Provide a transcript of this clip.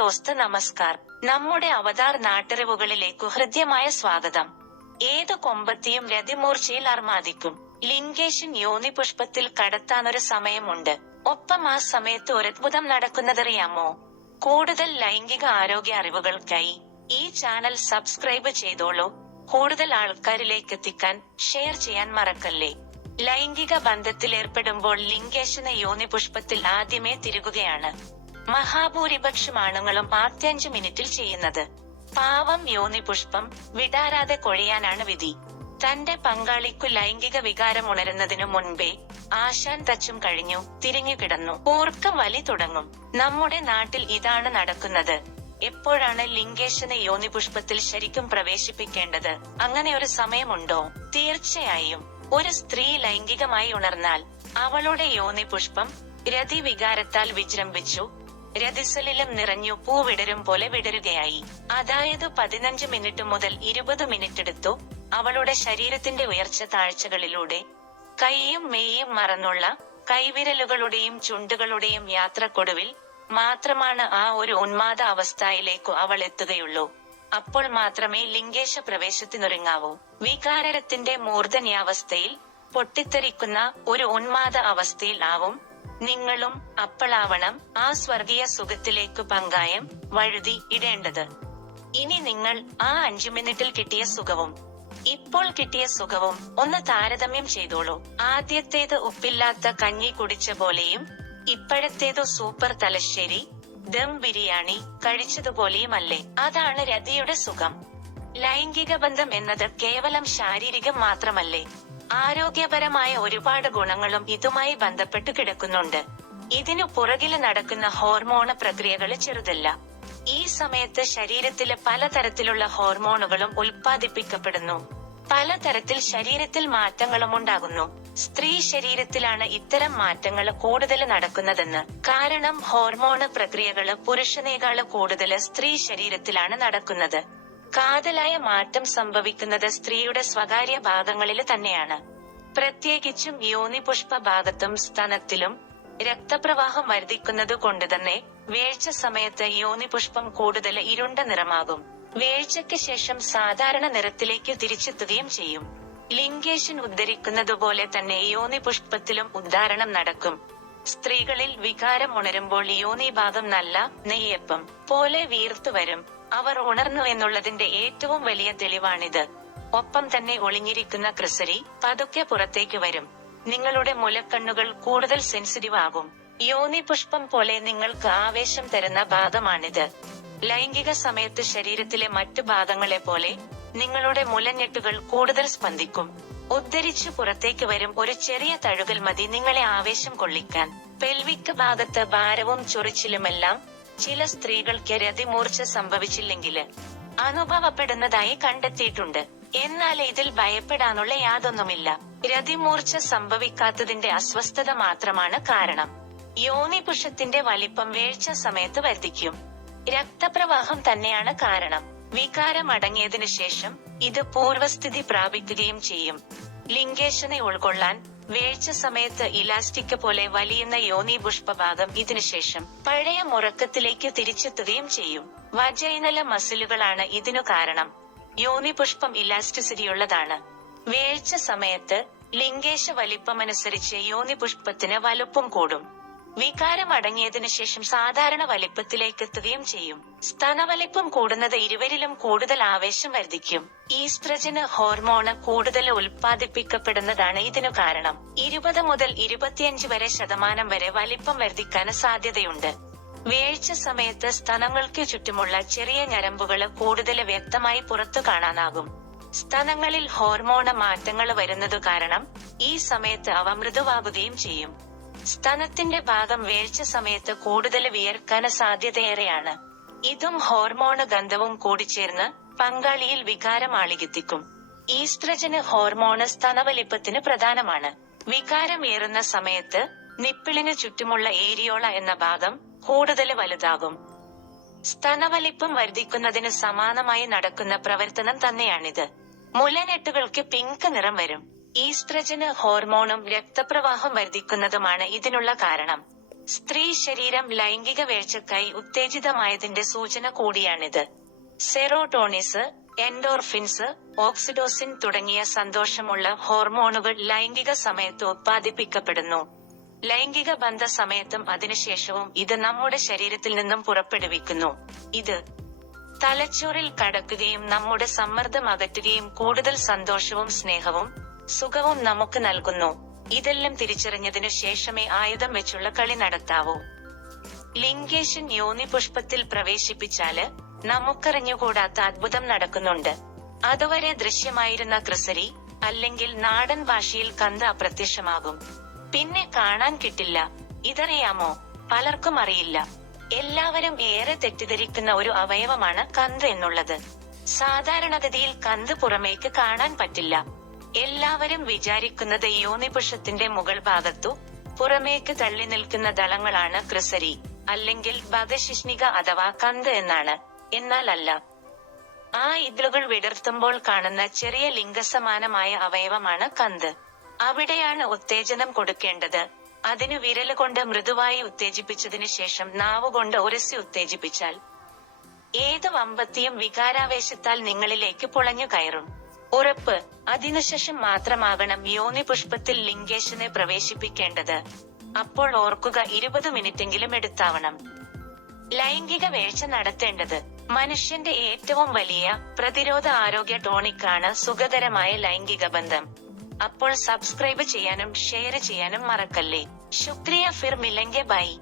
ദോസ്ത് നമസ്കാർ. നമ്മുടെ അവതാർ നാട്ടറിവുകളിലേക്കു ഹൃദ്യമായ സ്വാഗതം. ഏതു കൊമ്പത്തിയും രതിമൂർച്ചയിൽ അർമാദിക്കും ലിംഗേഷൻ യോനി പുഷ്പത്തിൽ കടത്താനൊരു സമയമുണ്ട്. ഒപ്പം ആ സമയത്ത് ഒരത്ഭുതം നടക്കുന്നതറിയാമോ? കൂടുതൽ ലൈംഗിക ആരോഗ്യ അറിവുകൾക്കായി ഈ ചാനൽ സബ്സ്ക്രൈബ് ചെയ്തോളൂ. കൂടുതൽ ആൾക്കാരിലേക്ക് എത്തിക്കാൻ ഷെയർ ചെയ്യാൻ മറക്കല്ലേ. ലൈംഗിക ബന്ധത്തിൽ ഏർപ്പെടുമ്പോൾ ലിംഗേശന യോനി പുഷ്പത്തിൽ ആദ്യമേ തിരുകുകയാണ്. മഹാഭൂരിപക്ഷം ആണുങ്ങളും ആദ്യഞ്ചു മിനിറ്റിൽ ചെയ്യുന്നത്. പാവം യോനി പുഷ്പം വിടാരാതെ കൊഴിയാനാണ് വിധി. തന്റെ പങ്കാളിക്കു ലൈംഗിക വികാരം ഉണരുന്നതിനു മുൻപേ ആശാൻ തച്ചും കഴിഞ്ഞു തിരിഞ്ഞു കിടന്നു. വലി തുടങ്ങും. നമ്മുടെ നാട്ടിൽ ഇതാണ് നടക്കുന്നത്. എപ്പോഴാണ് ലിംഗേശനെ യോനി പുഷ്പത്തിൽ ശരിക്കും പ്രവേശിപ്പിക്കേണ്ടത്? അങ്ങനെ ഒരു സമയമുണ്ടോ? തീർച്ചയായും. ഒരു സ്ത്രീ ലൈംഗികമായി ഉണർന്നാൽ അവളുടെ യോനി പുഷ്പം രതി വികാരത്താൽ വിജൃംഭിച്ചു രതിസലിലും നിറഞ്ഞു പൂവിടരും പോലെ വിടരുകയായി. അതായത് പതിനഞ്ച് മിനിറ്റ് മുതൽ ഇരുപത് മിനിറ്റ് എടുത്തു അവളുടെ ശരീരത്തിന്റെ ഉയർച്ച താഴ്ചകളിലൂടെ. കൈയും മെയ്യും മറന്നുള്ള കൈവിരലുകളുടെയും ചുണ്ടുകളുടെയും യാത്രക്കൊടുവിൽ മാത്രമാണ് ആ ഒരു ഉന്മാദ അവസ്ഥയിലേക്കു അവൾ എത്തുകയുള്ളൂ. അപ്പോൾ മാത്രമേ ലിംഗേശ പ്രവേശത്തിനൊരുങ്ങാവൂ. വികാരത്തിന്റെ മൂർധന്യാവസ്ഥയിൽ പൊട്ടിത്തെറിക്കുന്ന ഒരു ഉന്മാദ അവസ്ഥയിൽ ആവും നിങ്ങളും അപ്പളാവണം ആ സ്വർഗീയ സുഖത്തിലേക്കു പങ്കായം വഴുതി ഇടേണ്ടത്. ഇനി നിങ്ങൾ ആ അഞ്ചു മിനിറ്റിൽ കിട്ടിയ സുഖവും ഇപ്പോൾ കിട്ടിയ സുഖവും ഒന്ന് താരതമ്യം ചെയ്തോളൂ. ആദ്യത്തേത് ഉപ്പില്ലാത്ത കഞ്ഞി കുടിച്ച പോലെയും ഇപ്പോഴത്തേത് സൂപ്പർ തലശ്ശേരി ദം ബിരിയാണി കഴിച്ചതുപോലെയുമല്ലേ? അതാണ് രതിയുടെ സുഖം. ലൈംഗിക ബന്ധം എന്നത് കേവലം ശാരീരികം മാത്രമല്ലേ? ആരോഗ്യപരമായ ഒരുപാട് ഗുണങ്ങളും ഇതുമായി ബന്ധപ്പെട്ട് കിടക്കുന്നുണ്ട്. ഇതിനു പുറകിൽ നടക്കുന്ന ഹോർമോണ പ്രക്രിയകൾ ചെറുതല്ല. ഈ സമയത്ത് ശരീരത്തിലെ പലതരത്തിലുള്ള ഹോർമോണുകളും ഉൽപ്പാദിപ്പിക്കപ്പെടുന്നു. പലതരത്തിൽ ശരീരത്തിൽ മാറ്റങ്ങളും ഉണ്ടാകുന്നു. സ്ത്രീ ശരീരത്തിലാണ് ഇത്തരം മാറ്റങ്ങൾ കൂടുതൽ നടക്കുന്നതെന്ന്. കാരണം ഹോർമോണ പ്രക്രിയകൾ പുരുഷനേക്കാൾ കൂടുതൽ സ്ത്രീ ശരീരത്തിലാണ് നടക്കുന്നത്. കാതലായ മാറ്റം സംഭവിക്കുന്നത് സ്ത്രീയുടെ സ്വകാര്യ ഭാഗങ്ങളിൽ തന്നെയാണ്. പ്രത്യേകിച്ചും യോനി പുഷ്പ ഭാഗത്തും സ്തനത്തിലും രക്തപ്രവാഹം വർദ്ധിക്കുന്നത് കൊണ്ട് തന്നെ വീഴ്ച സമയത്ത് യോനി പുഷ്പം കൂടുതൽ ഇരുണ്ട നിറമാകും. വീഴ്ചയ്ക്ക് ശേഷം സാധാരണ നിറത്തിലേക്ക് തിരിച്ചെത്തുകയും ചെയ്യും. ലിംഗേഷൻ ഉദ്ധരിക്കുന്നതുപോലെ തന്നെ യോനി പുഷ്പത്തിലും ഉദ്ധാരണം നടക്കും. സ്ത്രീകളിൽ വികാരം ഉണരുമ്പോൾ യോനി ഭാഗം നല്ല നെയ്യപ്പം പോലെ വീർത്തു വരും. അവർ ഉണർന്നു എന്നുള്ളതിന്റെ ഏറ്റവും വലിയ തെളിവാണിത്. ഒപ്പം തന്നെ ഒളിഞ്ഞിരിക്കുന്ന ക്രിസരി പതുക്കെ പുറത്തേക്ക് വരും. നിങ്ങളുടെ മുലക്കണ്ണുകൾ കൂടുതൽ സെൻസിറ്റീവ് ആകും. യോനി പുഷ്പം പോലെ നിങ്ങൾക്ക് ആവേശം തരുന്ന ഭാഗമാണിത്. ലൈംഗിക സമയത്ത് ശരീരത്തിലെ മറ്റു ഭാഗങ്ങളെ പോലെ നിങ്ങളുടെ മുലഞ്ഞെട്ടുകൾ കൂടുതൽ സ്പന്ദിക്കും. ഉദ്ധരിച്ച് പുറത്തേക്ക് വരും ഒരു ചെറിയ തഴുകൽ മതി നിങ്ങളെ ആവേശം കൊള്ളിക്കാൻ. പെൽവിക്ക് ഭാഗത്ത് ഭാരവും ചൊറിച്ചിലുമെല്ലാം ചില സ്ത്രീകൾക്ക് രതിമൂർച്ച സംഭവിച്ചില്ലെങ്കിൽ അനുഭവപ്പെടുന്നതായി കണ്ടെത്തിയിട്ടുണ്ട്. എന്നാൽ ഇതിൽ ഭയപ്പെടാനുള്ള യാതൊന്നുമില്ല. രതിമൂർച്ച സംഭവിക്കാത്തതിന്റെ അസ്വസ്ഥത മാത്രമാണ് കാരണം. യോനിപുഷത്തിന്റെ വലിപ്പം വീഴ്ച സമയത്ത് വർദ്ധിക്കും. രക്തപ്രവാഹം തന്നെയാണ് കാരണം. വികാരം അടങ്ങിയതിനു ശേഷം ഇത് പൂർവസ്ഥിതി പ്രാപിക്കുകയും ചെയ്യും. ലിംഗേഷനെ ഉൾക്കൊള്ളാൻ വീഴ്ച സമയത്ത് ഇലാസ്റ്റിക് പോലെ വലിയുന്ന യോനി പുഷ്പഭാഗം ഇതിനുശേഷം പഴയ മുറക്കത്തിലേക്ക് തിരിച്ചെത്തുകയും ചെയ്യും. വജൈനല മസിലുകളാണ് ഇതിനു കാരണം. യോനി പുഷ്പം ഇലാസ്റ്റിസിറ്റിയുള്ളതാണ്. വീഴ്ച സമയത്ത് ലിംഗേശ വലിപ്പമനുസരിച്ച് യോനി പുഷ്പത്തിന് വലുപ്പം കൂടും. വികാരം അടങ്ങിയതിനു ശേഷം സാധാരണ വലിപ്പത്തിലേക്ക് എത്തുകയും ചെയ്യും. സ്തനവലിപ്പം കൂടുന്നത് ഇരുവരിലും കൂടുതൽ ആവേശം വർദ്ധിക്കും. ഈസ്ട്രജന് ഹോർമോണ് കൂടുതൽ ഉൽപ്പാദിപ്പിക്കപ്പെടുന്നതാണ് ഇതിനു കാരണം. ഇരുപത് മുതൽ ഇരുപത്തിയഞ്ച് വരെ ശതമാനം വരെ വലിപ്പം വർദ്ധിക്കാൻ സാധ്യതയുണ്ട്. വീഴ്ച സമയത്ത് സ്തനങ്ങൾക്ക് ചുറ്റുമുള്ള ചെറിയ ഞരമ്പുകൾ കൂടുതൽ വ്യക്തമായി പുറത്തു കാണാനാകും. സ്തനങ്ങളിൽ ഹോർമോണ മാറ്റങ്ങൾ വരുന്നതു കാരണം ഈ സമയത്ത് അവ മൃദുവാകുകയും ചെയ്യും. സ്തനത്തിന്റെ ഭാഗം വേഴ്ച സമയത്ത് കൂടുതൽ വിയർക്കാന സാധ്യതയേറെയാണ്. ഇതും ഹോർമോണ് ഗന്ധവും കൂടിച്ചേർന്ന് പങ്കാളിയിൽ വികാരം ആളികെത്തിക്കും. ഈസ്ട്രജന് ഹോർമോണ് സ്തനവലിപ്പത്തിന് പ്രധാനമാണ്. വികാരം ഏറുന്ന സമയത്ത് നിപ്പിളിന് ചുറ്റുമുള്ള ഏരിയോള എന്ന ഭാഗം കൂടുതൽ വലുതാകും. സ്തനവലിപ്പം വർദ്ധിക്കുന്നതിന് സമാനമായി നടക്കുന്ന പ്രവർത്തനം തന്നെയാണിത്. മുലനെട്ടുകൾക്ക് പിങ്ക് നിറം വരും. ഈസ്ട്രജന് ഹോർമോണും രക്തപ്രവാഹം വർദ്ധിക്കുന്നതുമാണ് ഇതിനുള്ള കാരണം. സ്ത്രീ ശരീരം ലൈംഗിക വേഴ്ചക്കായി ഉത്തേജിതമായതിന്റെ സൂചന കൂടിയാണിത്. സെറോട്ടോണിസ് എൻഡോർഫിൻസ് ഓക്സിഡോസിൻ തുടങ്ങിയ സന്തോഷമുള്ള ഹോർമോണുകൾ ലൈംഗിക സമയത്ത് ഉത്പാദിപ്പിക്കപ്പെടുന്നു. ലൈംഗിക ബന്ധ സമയത്തും അതിനുശേഷവും ഇത് നമ്മുടെ ശരീരത്തിൽ നിന്നും പുറപ്പെടുവിക്കുന്നു. ഇത് തലച്ചോറിൽ കടക്കുകയും നമ്മുടെ സമ്മർദ്ദം അകറ്റുകയും കൂടുതൽ സന്തോഷവും സ്നേഹവും സുഖവും നമുക്ക് നൽകുന്നു. ഇതെല്ലാം തിരിച്ചറിഞ്ഞതിനു ശേഷമേ ആയുധം വെച്ചുള്ള കളി നടത്താവൂ. ലിംഗേശൻ യോനി പുഷ്പത്തിൽ പ്രവേശിപ്പിച്ചാൽ നമുക്കറിഞ്ഞുകൂടാത്ത അത്ഭുതം നടക്കുന്നുണ്ട്. അതുവരെ ദൃശ്യമായിരുന്ന ക്രിസരി അല്ലെങ്കിൽ നാടൻ ഭാഷയിൽ കന്ത് അപ്രത്യക്ഷമാകും. പിന്നെ കാണാൻ കിട്ടില്ല. ഇതറിയാമോ? പലർക്കും അറിയില്ല. എല്ലാവരും ഏറെ തെറ്റിദ്ധരിക്കുന്ന ഒരു അവയവമാണ് കന്ത് എന്നുള്ളത്. സാധാരണഗതിയിൽ കന്ത് പുറമേക്ക് കാണാൻ പറ്റില്ല. എല്ലാവരും വിചാരിക്കുന്നത് യോനിപുഷത്തിന്റെ മുകൾ ഭാഗത്തു പുറമേക്ക് തള്ളി നിൽക്കുന്ന ദളങ്ങളാണ് ക്രിസരി അല്ലെങ്കിൽ ബദശിഷ്ണിക അഥവാ കന്ത് എന്നാണ്. എന്നാൽ അല്ല ആ ഇതളുകൾ വിടർത്തുമ്പോൾ കാണുന്ന ചെറിയ ലിംഗസമാനമായ അവയവമാണ് കന്ത്. അവിടെയാണ് ഉത്തേജനം കൊടുക്കേണ്ടത്. അതിനു വിരലുകൊണ്ട് മൃദുവായി ഉത്തേജിപ്പിച്ചതിനു ശേഷം നാവുകൊണ്ട് ഉരസി ഉത്തേജിപ്പിച്ചാൽ. ഏത് വമ്പത്തിയും വികാരാവേശത്താൽ നിങ്ങളിലേക്ക് പുളഞ്ഞു കയറും. ഉറപ്പ്. അതിനുശേഷം മാത്രമാകണം യോനി പുഷ്പത്തിൽ ലിംഗേശനെ പ്രവേശിപ്പിക്കേണ്ടത്. അപ്പോൾ ഓർക്കുക ഇരുപത് മിനിറ്റെങ്കിലും എടുത്താവണം. ലൈംഗിക വീഴ്ച നടത്തേണ്ടത്. മനുഷ്യന്റെ ഏറ്റവും വലിയ പ്രതിരോധ ആരോഗ്യ ടോണിക്കാണ് സുഖകരമായ ലൈംഗിക ബന്ധം. അപ്പോൾ സബ്സ്ക്രൈബ് ചെയ്യാനും ഷെയർ ചെയ്യാനും മറക്കല്ലേ. ശുക്രിയ ഫിർ മില്ലെങ്കിൽ ബൈ.